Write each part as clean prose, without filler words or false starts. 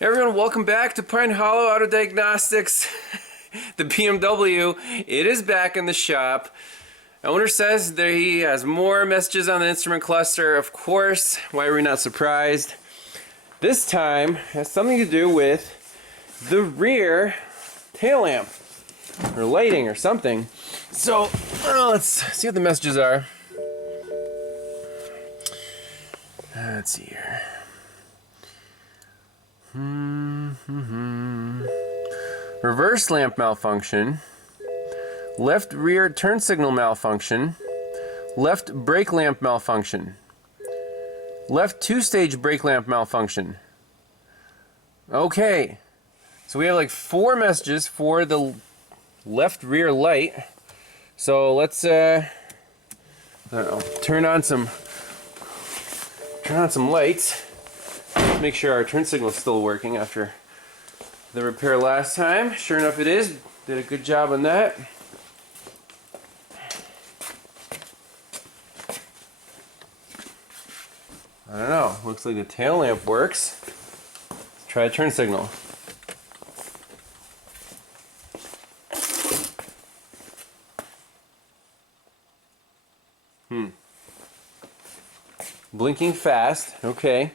Everyone, welcome back to Pine Hollow Auto Diagnostics. The BMW, it is back in the shop. Owner says that he has more messages on the instrument cluster. Of course, why are we not surprised? This time has something to do with the rear tail lamp, or lighting, or something. So, let's see what the messages are. Let's see here. Reverse lamp malfunction, left rear turn signal malfunction, left brake lamp malfunction, left two-stage brake lamp malfunction. Okay, so we have like 4 messages for the left rear light. So let's I don't know, turn on some lights. Make sure our turn signal is still working after the repair last time. Sure enough, it is. Did a good job on that. I don't know. Looks like the tail lamp works. Let's try a turn signal. Blinking fast. Okay.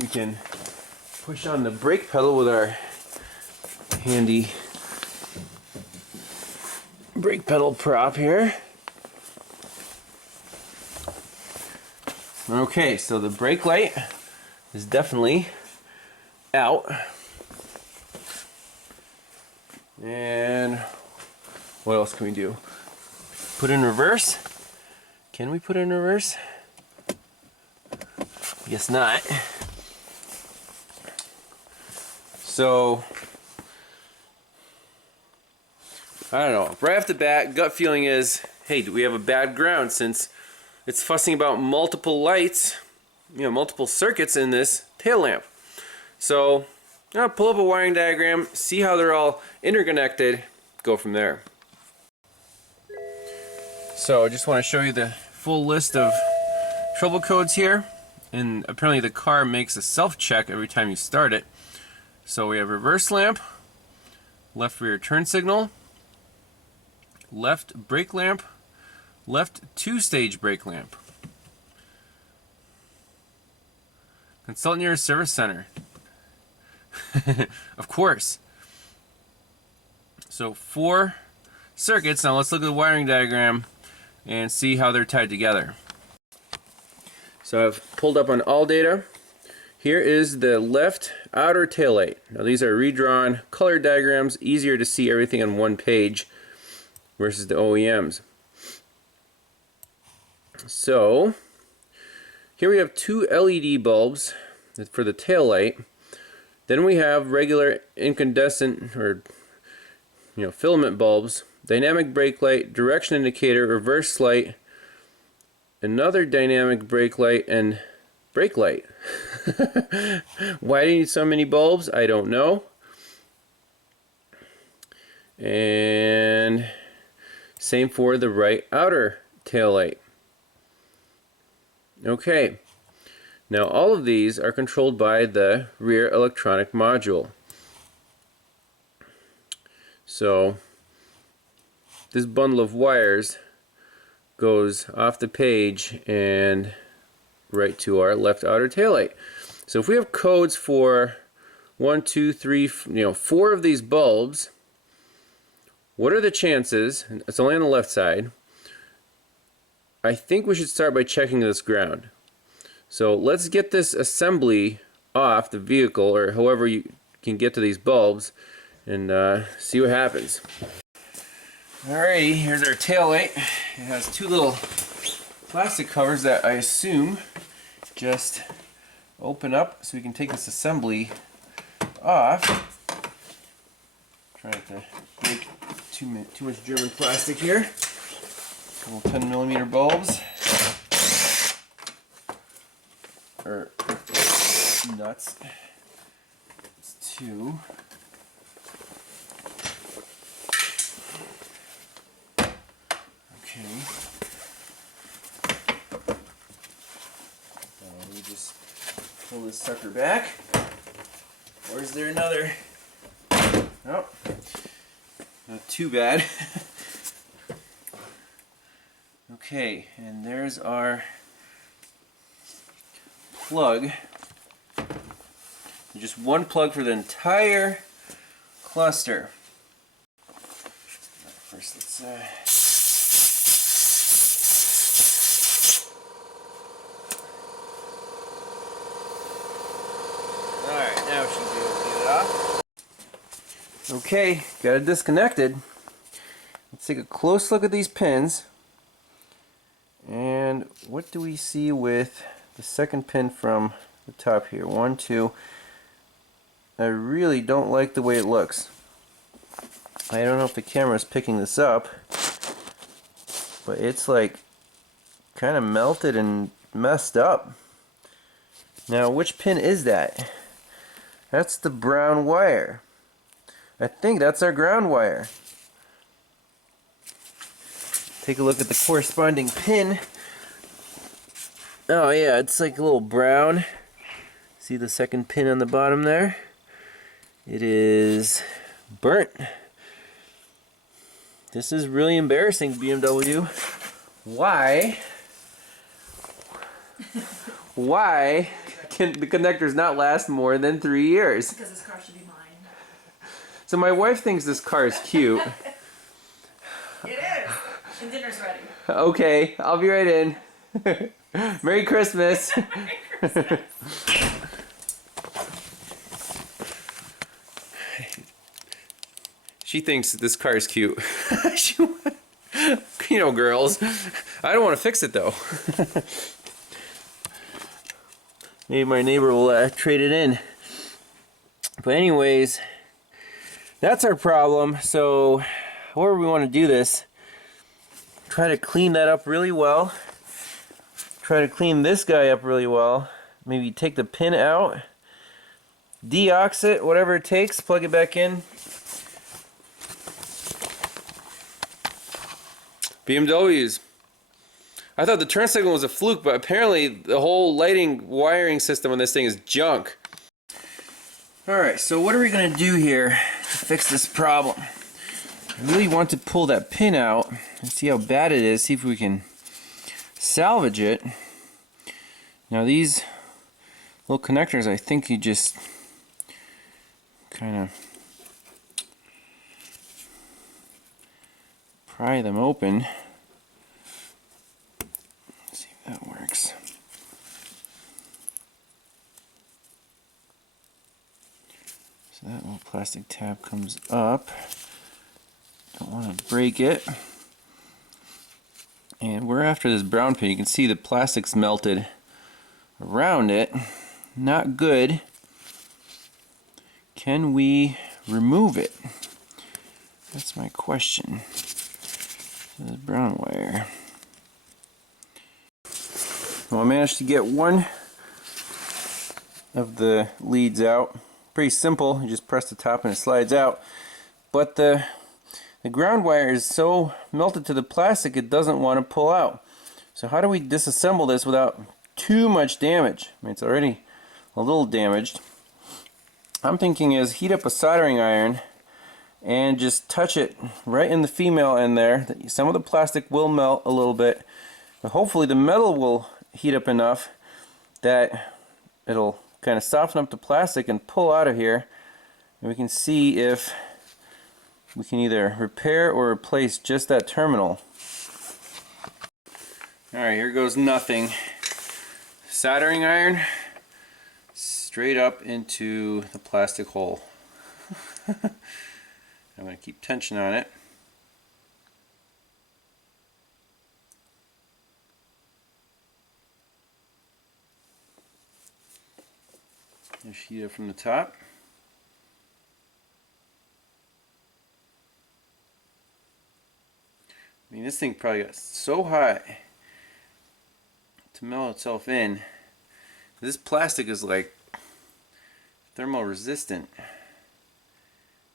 We can push on the brake pedal with our handy brake pedal prop here. Okay, so the brake light is definitely out. And what else can we do? Put in reverse? Can we put in reverse? Guess not. So, I don't know. Right off the bat, gut feeling is, hey, do we have a bad ground since it's fussing about multiple lights, multiple circuits in this tail lamp. So, I'll pull up a wiring diagram, see how they're all interconnected, go from there. So, I just want to show you the full list of trouble codes here. And apparently the car makes a self-check every time you start it. So we have reverse lamp, left rear turn signal, left brake lamp, left two-stage brake lamp. Consult near a service center. Of course. So 4 circuits. Now let's look at the wiring diagram and see how they're tied together. So I've pulled up on all data. Here is the left outer taillight. Now these are redrawn color diagrams, easier to see everything on one page versus the OEMs. So here we have 2 LED bulbs for the taillight. Then we have regular incandescent or filament bulbs, dynamic brake light, direction indicator, reverse light, another dynamic brake light, and brake light. Why do you need so many bulbs? I don't know. And same for the right outer tail light. Okay. Now all of these are controlled by the rear electronic module. So this bundle of wires goes off the page and right to our left outer taillight. So if we have codes for 1, 2, 3, 4 of these bulbs, what are the chances? It's only on the left side. I think we should start by checking this ground. So let's get this assembly off the vehicle, or however you can get to these bulbs, and see what happens. Alrighty, here's our tail light. It has 2 little plastic covers that I assume just open up so we can take this assembly off. Try not to break too much German plastic here. Couple 10mm bulbs. Or nuts. It's 2. Okay. Let me just Pull this sucker back. Or is there another? Oh, not too bad. Okay, and there's our plug. Just one plug for the entire cluster. First, let's Alright, now we should be able to get it off. Okay, got it disconnected. Let's take a close look at these pins. And what do we see with the second pin from the top here? 1, 2. I really don't like the way it looks. I don't know if the camera is picking this up, but it's like kind of melted and messed up. Now, which pin is that? That's the brown wire. I think that's our ground wire. Take a look at the corresponding pin. Oh yeah, it's like a little brown. See the second pin on the bottom there? It is burnt. This is really embarrassing, BMW. Why can the connectors not last more than 3 years? Because this car should be mine. So my wife thinks this car is cute. It is. And dinner's ready. Okay, I'll be right in. Merry Christmas. Merry Christmas. She thinks this car is cute. You know, girls. I don't want to fix it though. Maybe my neighbor will trade it in. But anyways, that's our problem. So however we want to do this, try to clean that up really well. Try to clean this guy up really well. Maybe take the pin out, deox it, whatever it takes, plug it back in. BMWs. I thought the turn signal was a fluke, but apparently the whole lighting wiring system on this thing is junk. Alright, so what are we going to do here to fix this problem? I really want to pull that pin out and see how bad it is, see if we can salvage it. Now these little connectors, I think you just kind of pry them open. Let's see if that works. So that little plastic tab comes up. Don't want to break it. And we're after this brown pin. You can see the plastic's melted around it. Not good. Can we remove it? That's my question. So the brown wire. Well, I managed to get one of the leads out. Pretty simple. You just press the top and it slides out. But the ground wire is so melted to the plastic it doesn't want to pull out. So how do we disassemble this without too much damage? I mean, it's already a little damaged. I'm thinking is heat up a soldering iron and just touch it right in the female end there. Some of the plastic will melt a little bit, but hopefully the metal will heat up enough that it'll kind of soften up the plastic and pull out of here, and we can see if we can either repair or replace just that terminal. Alright, here goes nothing. Soldering iron straight up into the plastic hole. I'm going to keep tension on it. Just heat it from the top. I mean, this thing probably got so hot to melt itself in. This plastic is like thermal resistant.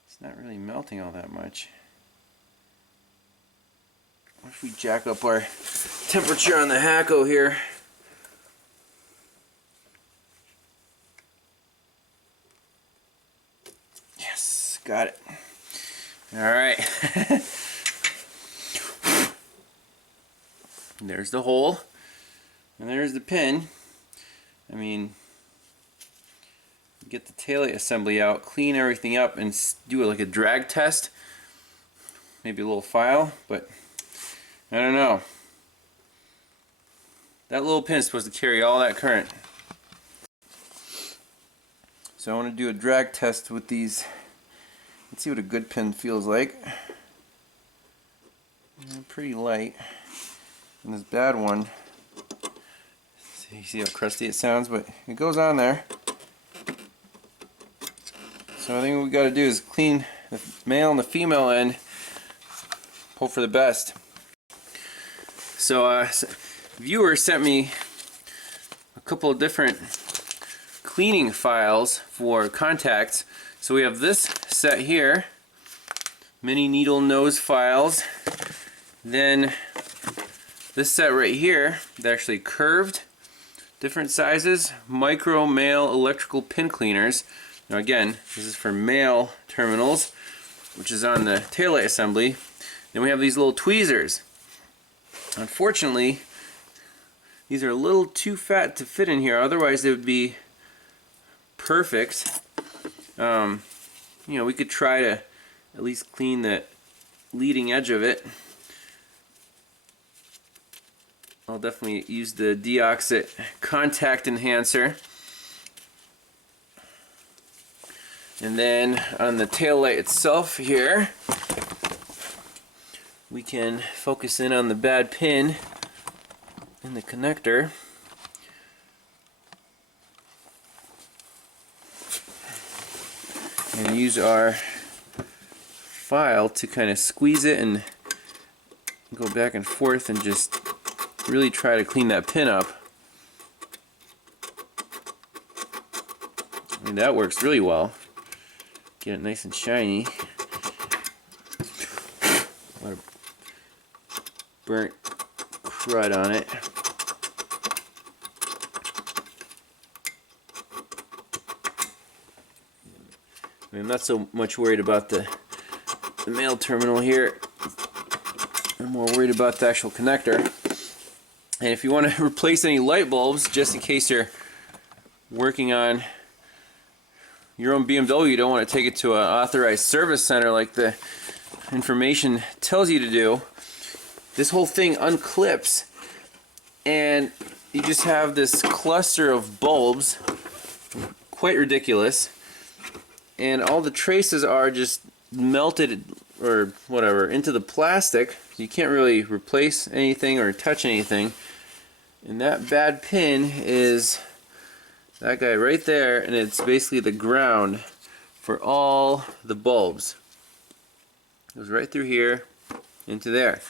It's not really melting all that much. What if we jack up our temperature on the Hacko here? Got it. All right. There's the hole, and there's the pin. I mean, get the taillight assembly out, clean everything up, and do it like a drag test. Maybe a little file, but I don't know. That little pin is supposed to carry all that current. So I want to do a drag test with these. Let's see what a good pin feels like. Pretty light. And this bad one, you see how crusty it sounds, but it goes on there. So I think what we got to do is clean the male and the female end. Hope for the best. So viewer sent me a couple of different cleaning files for contacts. So we have this set here, mini needle nose files. Then this set right here, they're actually curved, different sizes, micro male electrical pin cleaners. Now again, this is for male terminals, which is on the taillight assembly. Then we have these little tweezers. Unfortunately, these are a little too fat to fit in here, otherwise they would be perfect. You know, we could try to at least clean the leading edge of it. I'll definitely use the Deoxit contact enhancer. And then on the tail light itself here, we can focus in on the bad pin in the connector. And use our file to kind of squeeze it and go back and forth and just really try to clean that pin up. I mean, that works really well. Get it nice and shiny. A lot of burnt crud on it. I mean, I'm not so much worried about the male terminal here. I'm more worried about the actual connector. And if you want to replace any light bulbs, just in case you're working on your own BMW, you don't want to take it to an authorized service center like the information tells you to do, this whole thing unclips and you just have this cluster of bulbs, quite ridiculous, and all the traces are just melted or whatever into the plastic. You can't really replace anything or touch anything. And that bad pin is that guy right there, and it's basically the ground for all the bulbs. It goes right through here into there.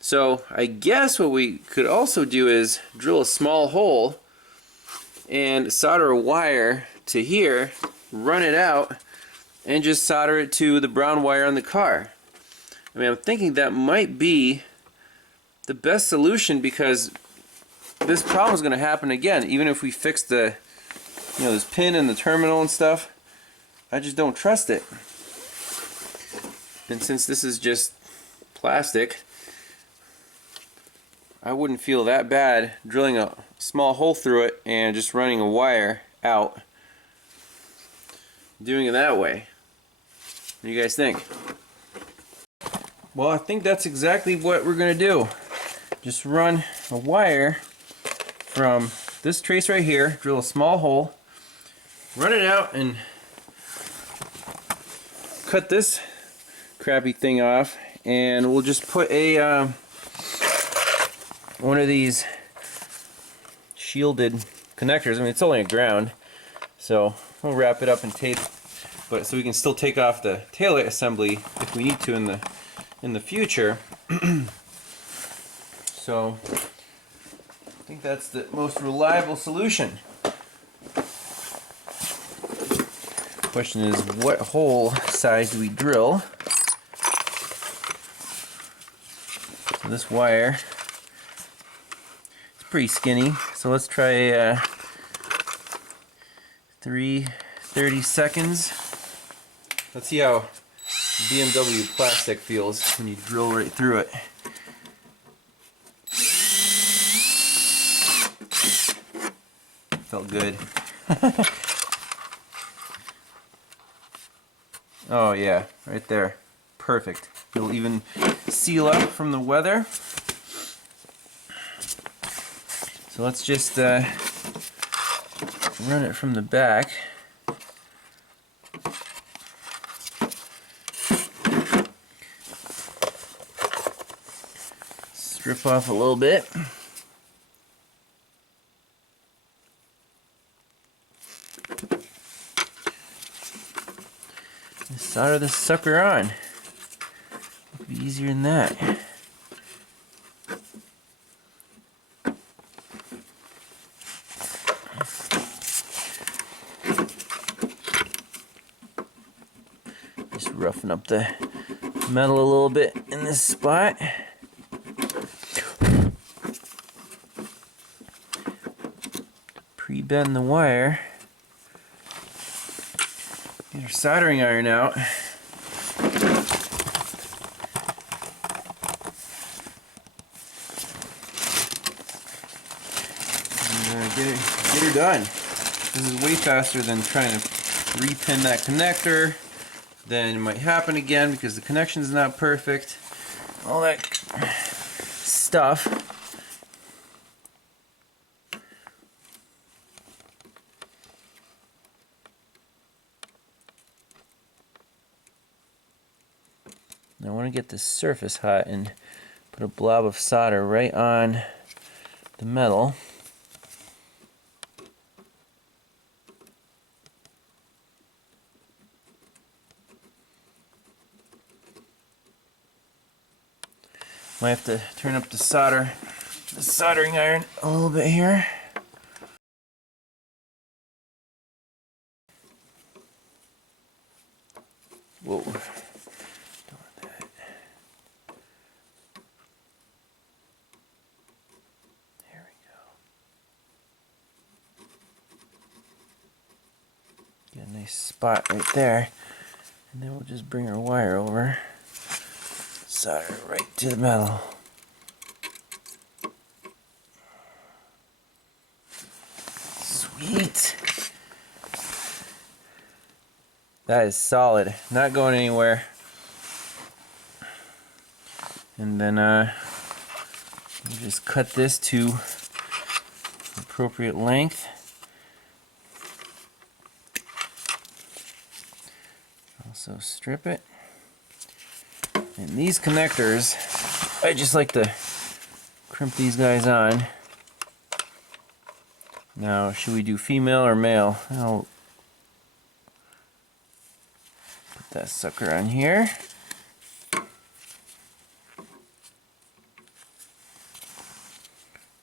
So I guess what we could also do is drill a small hole and solder a wire to here, run it out, and just solder it to the brown wire on the car. I mean, I'm thinking that might be the best solution, because this problem is going to happen again, even if we fix the, you know, this pin and the terminal and stuff. I just don't trust it. And since this is just plastic, I wouldn't feel that bad drilling a small hole through it and just running a wire out. Doing it that way. What do you guys think? Well, I think that's exactly what we're going to do. Just run a wire from this trace right here, drill a small hole, run it out, and cut this crappy thing off, and we'll just put a one of these shielded connectors. I mean, it's only a ground, so we'll wrap it up in tape, but so we can still take off the taillight assembly if we need to in the future. So I think that's the most reliable solution. Question is, what hole size do we drill? So this wire is pretty skinny, so let's try 3 30 seconds. Let's see how BMW plastic feels when you drill right through it. Felt good. Oh yeah, right there. Perfect. It'll even seal up from the weather. So let's just run it from the back. Strip off a little bit. Solder this sucker on. It'll be easier than that. Just roughen up the metal a little bit in this spot. Pre-bend the wire. Get our soldering iron out. And get her done. This is way faster than trying to repin that connector. Then it might happen again because the connection's not perfect. All that stuff. I want to get the surface hot and put a blob of solder right on the metal. Might have to turn up the soldering iron a little bit here. Whoa. Get a nice spot right there, and then we'll just bring our wire over, solder it right to the metal. Sweet. That is solid, not going anywhere. And then we'll just cut this to appropriate length. Also strip it. And these connectors, I just like to crimp these guys on. Now, should we do female or male? I'll put that sucker on here.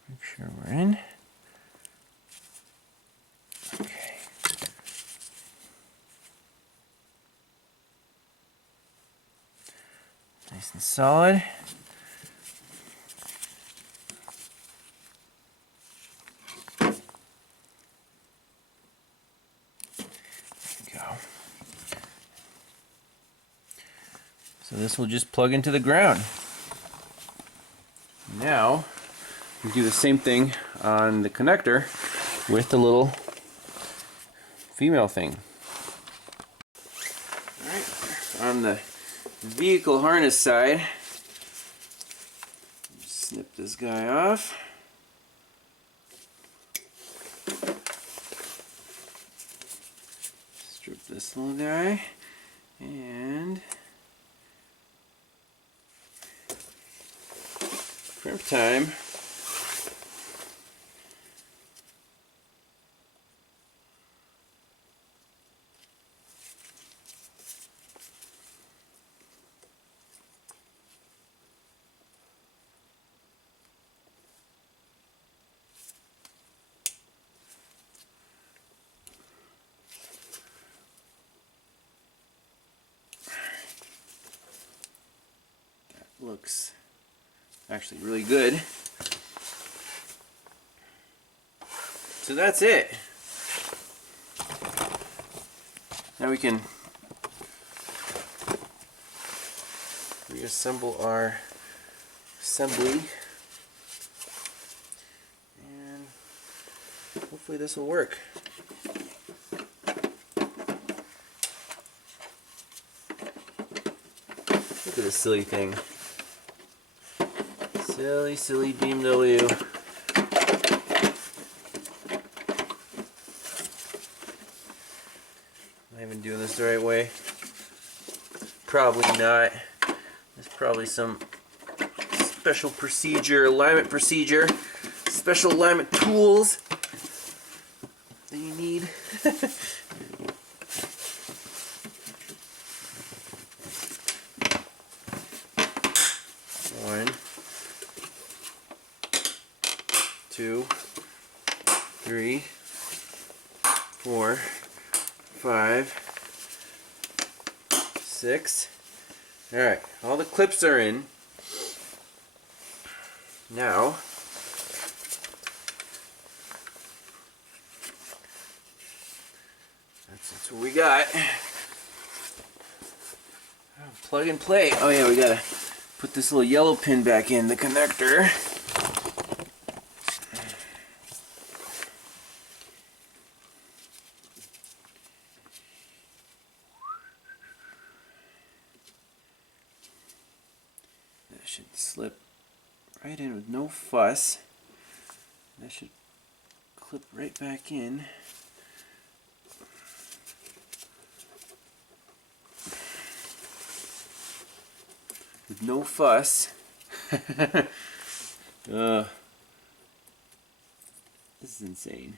Make sure we're in. Okay. Nice and solid. So this will just plug into the ground. Now we do the same thing on the connector with the little female thing. Alright, on the vehicle harness side, snip this guy off. Strip this little guy and crimp time. That looks actually really good. So that's it. Now we can reassemble our assembly, and hopefully this will work. Look at this silly thing. Silly, silly BMW. Am I even doing this the right way? Probably not. There's probably some special procedure, alignment procedure, special alignment tools that you need. One, two, three, 4, 5, 6. Alright, all the clips are in. Now, that's what we got. Plug and play. Oh yeah, we gotta put this little yellow pin back in the connector. That should slip right in with no fuss. That should clip right back in. With no fuss. This is insane.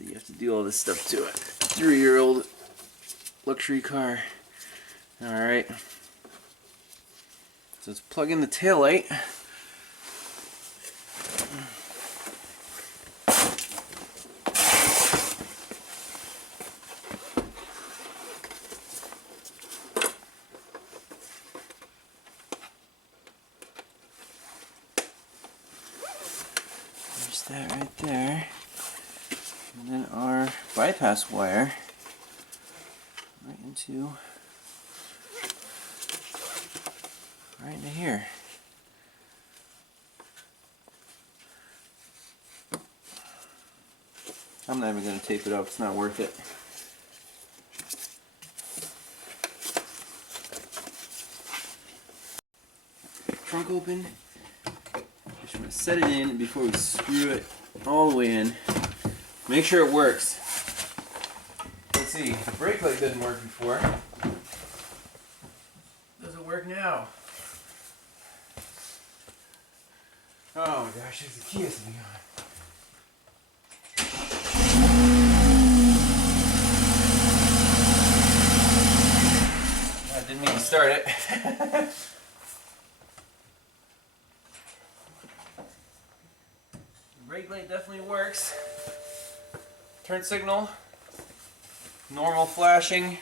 You have to do all this stuff to it. 3-year-old luxury car. Alright. So let's plug in the taillight. There's that right there. And then our bypass wire right into here. I'm not even going to tape it up, it's not worth it. Trunk open. Just want to set it in before we screw it all the way in. Make sure it works. Let's see, the brake light didn't work before. Does it work now? Oh my gosh, there's the key has to be on. I didn't mean to start it. Brake light definitely works. Turn signal, normal flashing.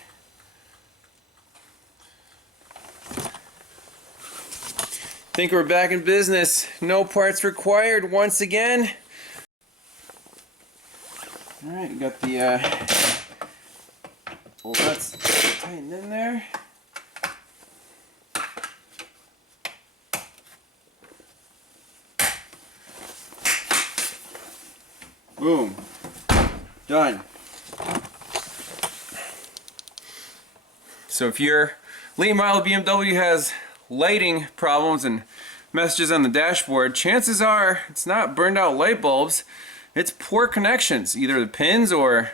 Think we're back in business. No parts required once again. Alright, we got the bolt nuts tightened in there. Boom. Done. So if your late model BMW has lighting problems and messages on the dashboard, chances are it's not burned out light bulbs, it's poor connections, either the pins or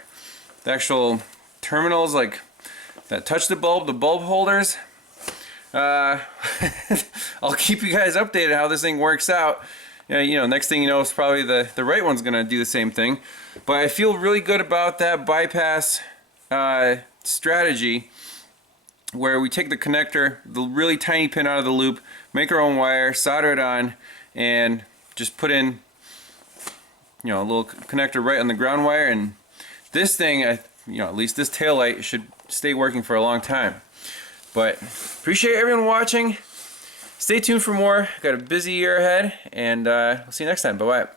the actual terminals like that touch the bulb holders. I'll keep you guys updated how this thing works out. You know, next thing you know, it's probably the right one's gonna do the same thing. But I feel really good about that bypass strategy, where we take the connector, the really tiny pin out of the loop, make our own wire, solder it on, and just put in, you know, a little connector right on the ground wire, and this thing, you know, at least this tail light should stay working for a long time. But appreciate everyone watching. Stay tuned for more. Got a busy year ahead, and I'll see you next time. Bye bye.